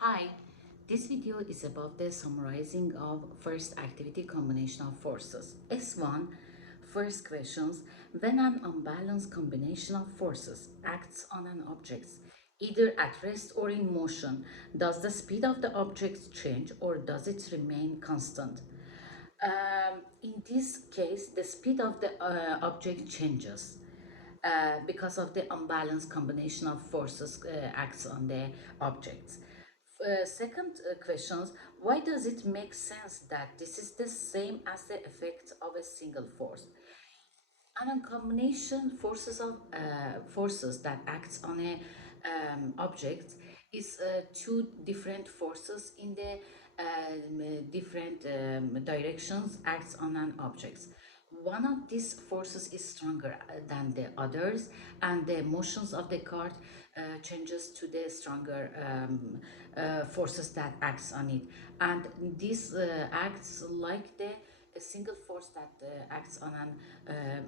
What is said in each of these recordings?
Hi, this video is about the summarizing of first activity combinational forces. S1, first questions, when an unbalanced combination of forces acts on an object, either at rest or in motion, does the speed of the object change or does it remain constant? In this case, the speed of the object changes because of the unbalanced combination of forces acts on the objects. Second questions, why does it make sense that this is the same as the effect of a single force? And a combination forces that acts on a object is two different forces in the different directions acts on an object. One of these forces is stronger than the others, and the motions of the card changes to the stronger forces that acts on it, and this acts like the a single force that acts on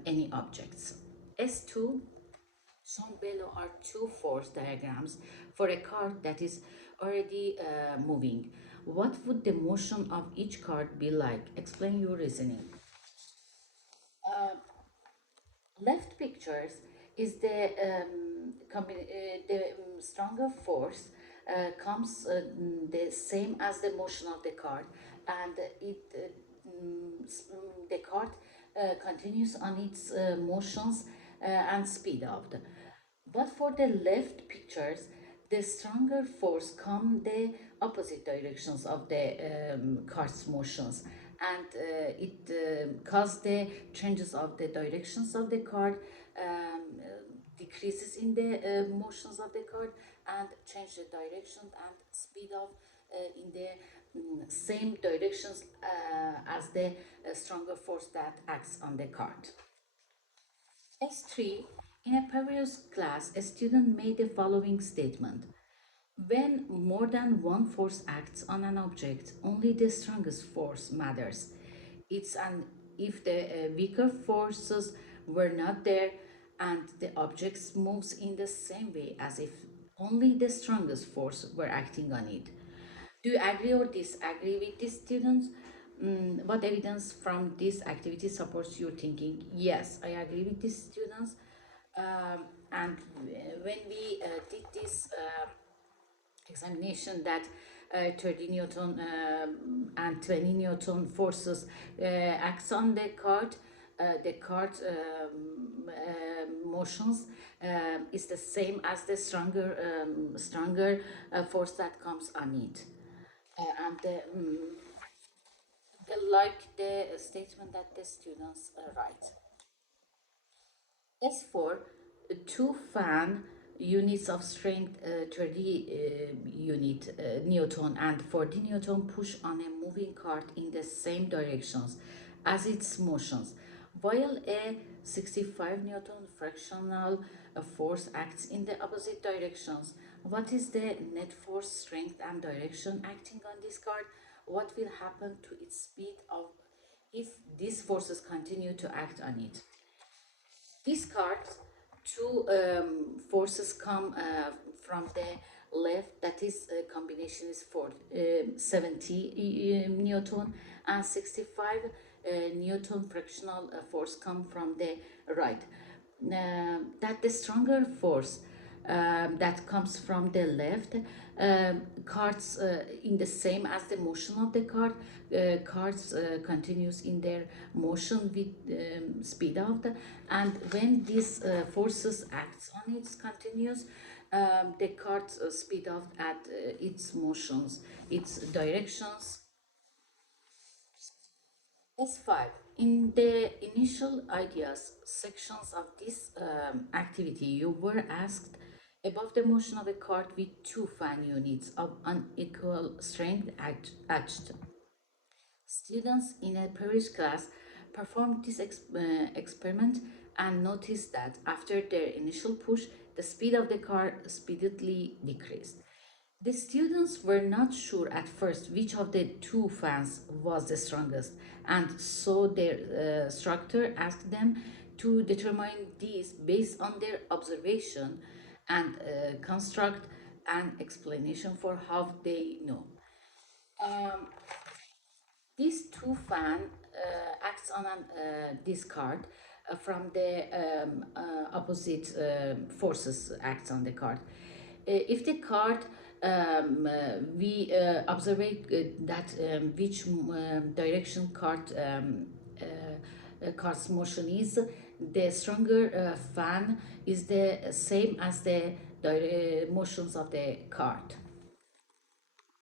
any objects. S2 shown below are two force diagrams for a card that is already moving. What would the motion of each card be like? Explain your reasoning. Left pictures is the stronger force comes the same as the motion of the card, and the card continues on its motions and speed up. But for the left pictures, the stronger force come the opposite directions of the card's motions, and it cause the changes of the directions of the card, decreases in the motions of the card, and change the direction and speed of in the same directions as the stronger force that acts on the card. S3, in a previous class, a student made the following statement. When more than one force acts on an object, only the strongest force matters. It's an if the weaker forces were not there and the object moves in the same way as if only the strongest force were acting on it. Do you agree or disagree with these students? What evidence from this activity supports your thinking? Yes, I agree with these students. And when we did this examination that 30 Newton and 20 Newton forces acts on the card motions is the same as the stronger force that comes on it. And like the statement that the students write. As for two fan units of strength, 30 unit Newton and 40 Newton push on a moving cart in the same directions as its motions, while a 65 Newton frictional force acts in the opposite directions. What is the net force, strength, and direction acting on this cart? What will happen to its speed of if these forces continue to act on it? These cards, two forces come from the left, that is combination is for 70 Newton, and 65 Newton frictional force come from the right. That the stronger force that comes from the left cards in the same as the motion of the card, cards continues in their motion with speed out, and when these forces acts on its continuous, the card speed out at its motions, its directions. S5. In the initial ideas sections of this activity, you were asked above the motion of a card with two fan units of unequal strength attached. Students in a previous class performed this experiment and noticed that after their initial push, the speed of the car speedily decreased. The students were not sure at first which of the two fans was the strongest, and so their instructor asked them to determine this based on their observation and construct and explanation for how they know. Um, these two fan acts on this card from the opposite forces acts on the card. If the card we observe that which direction card's motion is, the stronger fan is the same as the motions of the card.